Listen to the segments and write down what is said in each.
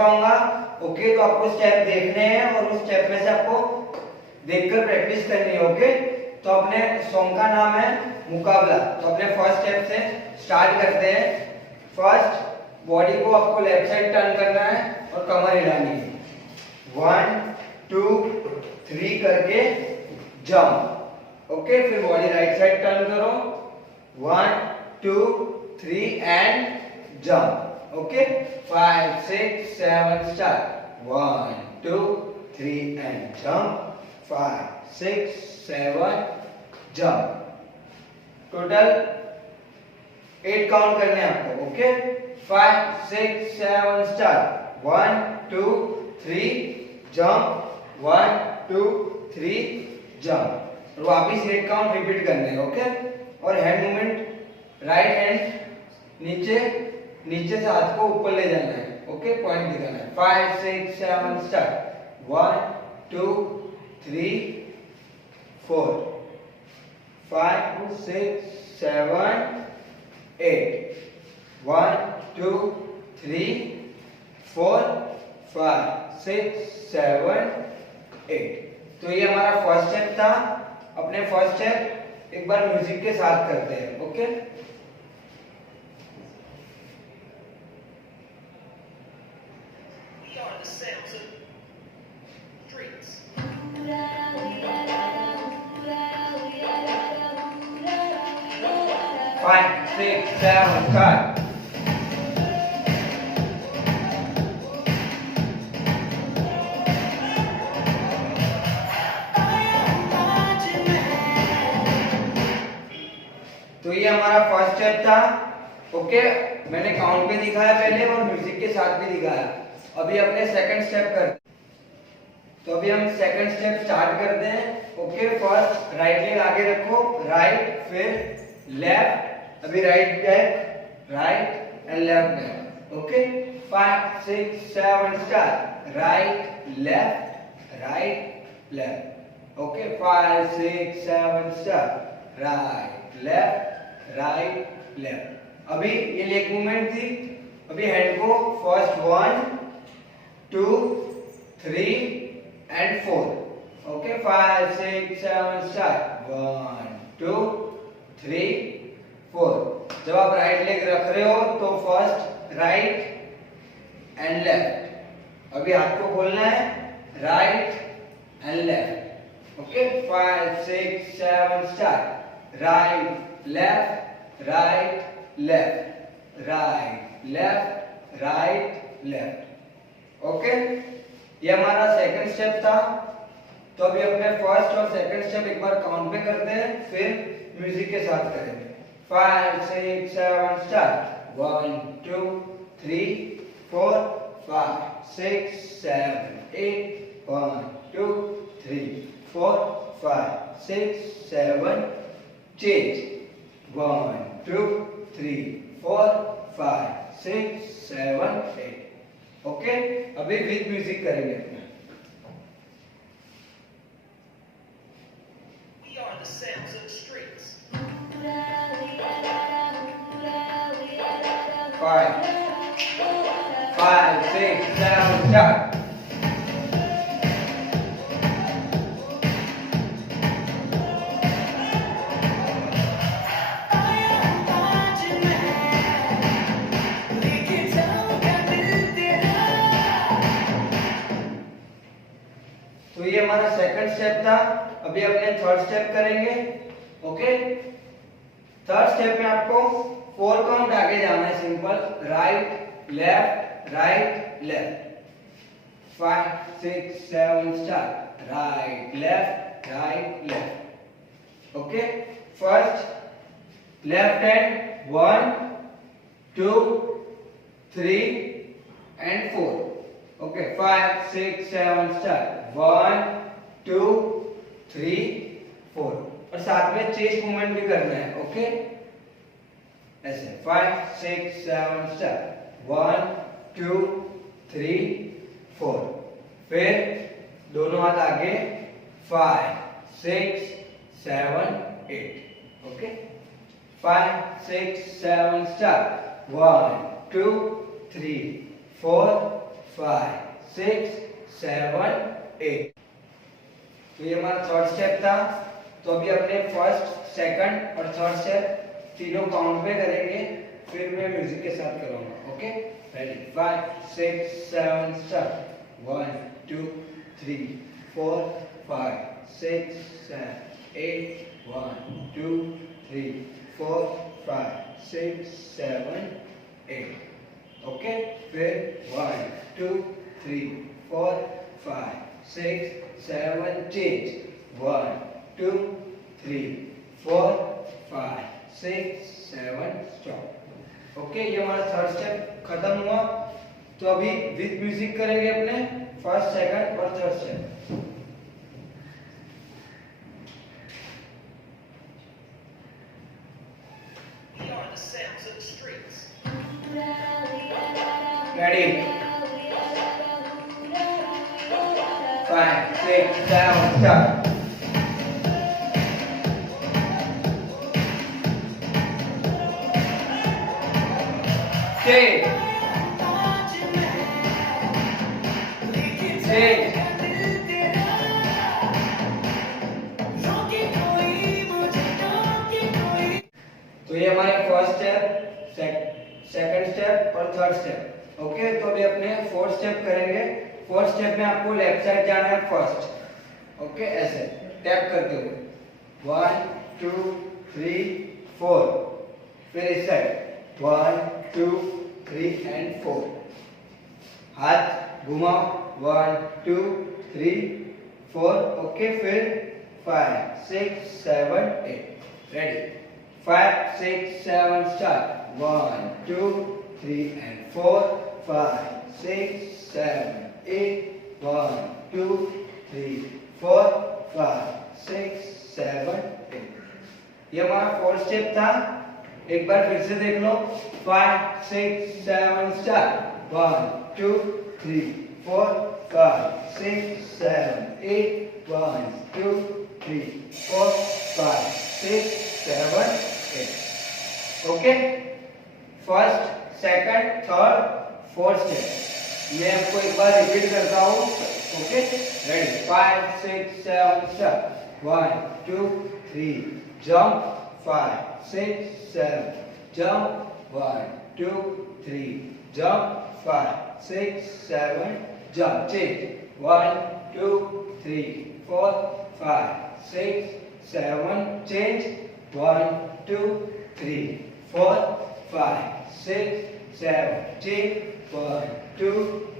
सिखाऊंगा। ओके, तो आपको स्टेप देखने हैं और उस स्टेप में से आपको देखकर प्रैक्टिस करनी है। ओके, तो अपने सॉन्ग का नाम है मुकाबला। तो अपने फर्स्ट स्टेप से स्टार्ट करते हैं। फर्स्ट, बॉडी को आपको लेफ्ट साइड टर्न करना है और कमर हिलानी है। 1 2 3 करके जंप। ओके, फिर बॉडी राइट साइड टर्न करो। 1 2 3 and jump. Okay, 5 6 7 start. 1 2 3 and jump. 5 6 7 jump. Total 8 count करने हैं आपको। Okay, 5 6 7 start. 1 2 3 जंप। 1 2 3 जंप। और वापिस 8 काउंट रिपीट करने हैं। ओके, और हैंड मूवमेंट, राइट हैंड नीचे से हाथ को ऊपर ले जाना है। ओके, पॉइंट दिखाना है। 5 6 7 स्टार्ट। 1 2 3 4 5 6 7 8 1 2 3 4 5 6 7 8। तो ये हमारा फर्स्ट स्टेप था। अपने फर्स्ट स्टेप एक बार म्यूजिक के साथ करते हैं। Okay, Five, 6, 7, cut. तो ये हमारा फर्स्ट स्टेप था। ओके, मैंने काउंट पे दिखाया पहले और म्यूजिक के साथ भी दिखाया। अभी अपने सेकंड स्टेप करते हैं। तो अभी हम सेकंड स्टेप स्टार्ट करते हैं। ओके, फर्स्ट राइट लेग आगे रखो, राइट, फिर लेफ्ट। अभी right back, right and left back. Okay, 5 6 7 start. Right left, right left. Okay, 5 6 7 start. Right left, right left. अभी ये लेग मूवमेंट थी। अभी हैंड को फर्स्ट 1 2 3 एंड 4। Okay, 5 6 7 start. 1 2 3 4। जब आप राइट लेग रख रहे हो तो फर्स्ट राइट एंड लेफ्ट। अभी हाथ को खोलना है, right and left. Okay, 5 6 7 start. Right left, right left, right left, right left. Okay, ये हमारा सेकंड स्टेप था। तो अभी अपने फर्स्ट और सेकंड स्टेप एक बार काउंट पे करते हैं, फिर म्यूजिक के साथ करेंगे। 5 6 7 स्टार्ट। 1 2 3 4 5 6 7 8 1 2 3 4 5 6 7 चेंज। 1 2 3 4 5 6 7 8। ओके, अभी विद म्यूजिक करेंगे अपने। Five, 6 7 start. तो ये हमारा सेकंड स्टेप था। अभी अपने थर्ड स्टेप करेंगे। ओके, थर्ड स्टेप में आपको 4 काउंट आगे जाना है। Simple, right left, right left. 5 6 7 start. Right left, right left. Okay, first left hand 1 2 3 and 4। Okay, 5 6 7 start. 1 2 3 4। और साथ में चेस्ट मूवमेंट भी करना है। ओके, ऐसे 5 6 7 स्टार्ट। 1 2 3 4। फिर दोनों हाथ आगे, 5 6 7 8। Okay, 5 6 7 start. 1 2 3 4 5 6 7 8। तो ये हमारा थर्ड स्टेप था। तो अभी अपने फर्स्ट सेकंड और थर्ड स्टेप तीनों काउंट पे करेंगे, फिर मैं म्यूजिक के साथ करूंगा। Okay, ready, 5 6 7 start. 1 2 3 4 5 6 7 8 1 2 3 4 5 6 7 8। ओके, फिर 1 2 3 4 5 6 7 चेंज। 1 2 3 4 5 6 7 स्टॉप। ओके, ये हमारा थर्ड स्टेप खत्म हुआ। तो अभी विद म्यूजिक करेंगे अपने फर्स्ट सेकंड और third step. Ready, 5 6 7 start. Six, six, तो ये हमारे फर्स्ट स्टेप, सेकंड स्टेप और थर्ड स्टेप। ओके, तो अभी अपने फोर्थ स्टेप करेंगे। फोर्थ स्टेप में आपको लेफ्ट साइड जाना है फर्स्ट। ओके, ऐसे टैप करते हुए 1 2 3 4। फिर इस साइड 1 2 3 एंड 4। हाथ घुमाओ 1 2 3 4। ओके, फिर 5 6 7 8। Ready, 5 6 7 start. 1 2 3 and 4 5 6 7 8 1 2 3 4 5 6 7 8। ये हमारा फोर्थ स्टेप था। एक बार फिर से देख लो। 5 6 7 start. 1 2 3 4 5 6 7 8 1 2 3 4 5 6 7 8। Okay, first second third fourth step मैं आपको एक बार रिपीट करता हूँ। Okay, ready, 5 6 7 start. 1 2 3 jump. 5 6 7 jump। 1 2 3 jump। 5 6 7 jump। Change। 1 2 3 4 5 6 7 change। 1 2 3 4 5 6 7 change। 1 2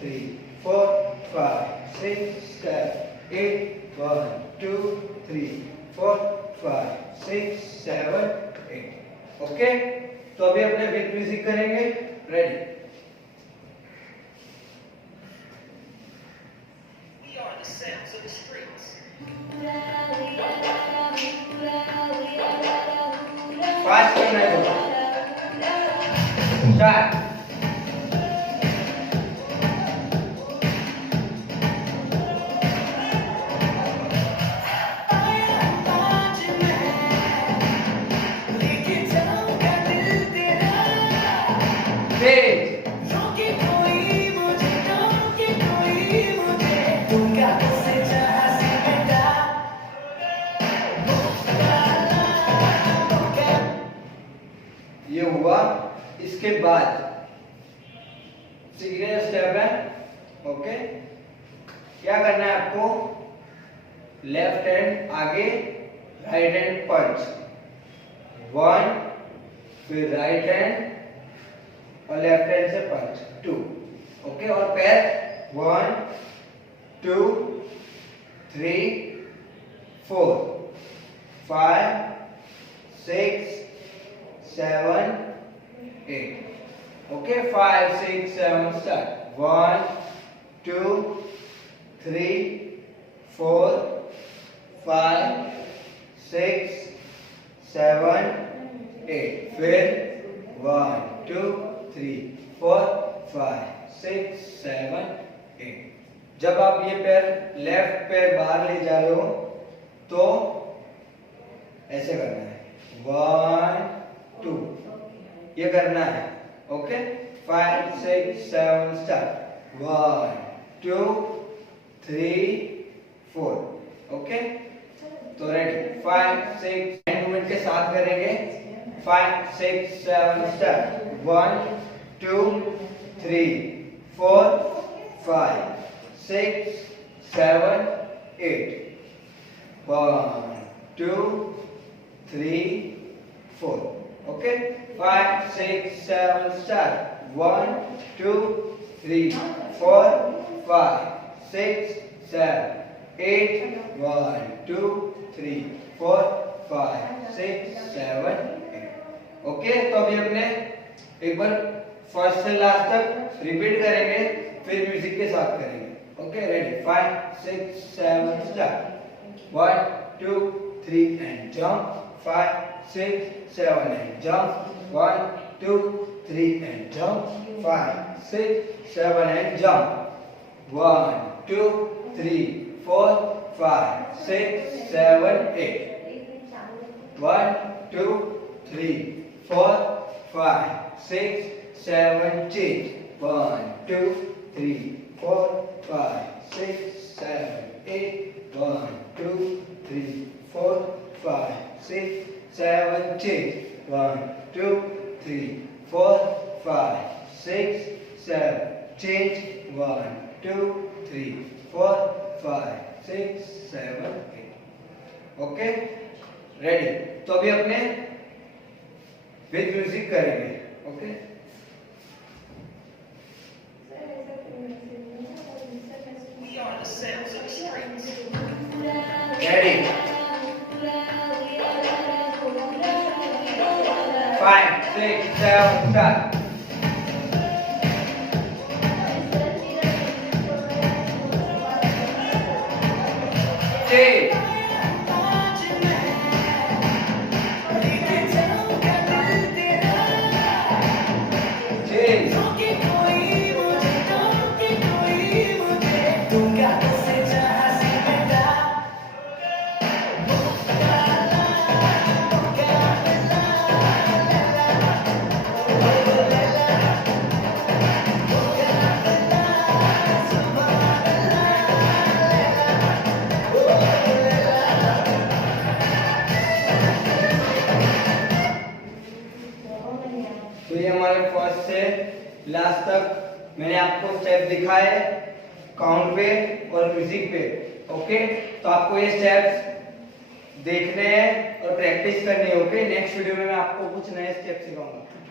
3 4 5 6 7 8 1 2 3 4 5 6 7 8। Okay, तो अभी अपने विद म्यूजिक करेंगे। रेडी, फास्ट करना है तो स्टार्ट। ये हुआ। इसके बाद सिग्नेचर स्टेप है। ओके, क्या करना है आपको? लेफ्ट हैंड आगे, राइट हैंड पंच। 1, फिर राइट हैंड और लेफ्ट हैंड से पंच 2। ओके, और पैर 1 2 3 4 5 6 7 8। Okay, 5 6 7 start. 1 2 3 4 5 6 7 8। फिर 1 2 3 4 5 6 7 8। जब आप ये पैर लेफ्ट पैर बाहर ले जा रहे हो तो ऐसे करना है। 1 2 ये करना है। Okay, 5 6 7 start. 1 2 3 4 ओके। तो रेडी 5 6 हैंड मूवमेंट के साथ करेंगे 5 6 7 स्टार्ट 1 2 3 4 5 6 7 8 1 2 3 4 okay 5 6 7 start 1 2 3 4 5 6 7 8 1 2 3 4 5 6 7 8 ओके। तो अभी अपने एक बार फर्स्ट से लास्ट तक रिपीट करेंगे फिर म्यूजिक के साथ करेंगे okay. Ready 5 6 7 start 1 2 3 and jump 5 6 7 and jump 1 2 3 and jump 5 6 7 and jump 1 2 3 4 5 6 7 8 1 2 3 4 5 6 7 change 1 2 3 4 5 6 7 8 1 2 3 4 5 6 7 change 1 2 3 4 5 6 7 change 1 2 3 4 5 6 7 8 okay. Ready. तो अभी अपने विद म्यूजिक करेंगे ओके। रेडी 5 6 7 start change तो ये हमारे फर्स्ट से लास्ट तक मैंने आपको स्टेप दिखाए काउंट पे और म्यूजिक पे ओके। तो आपको ये स्टेप्स देखने हैं और प्रैक्टिस करनी है ओके। नेक्स्ट वीडियो में मैं आपको कुछ नए स्टेप सिखाऊंगा।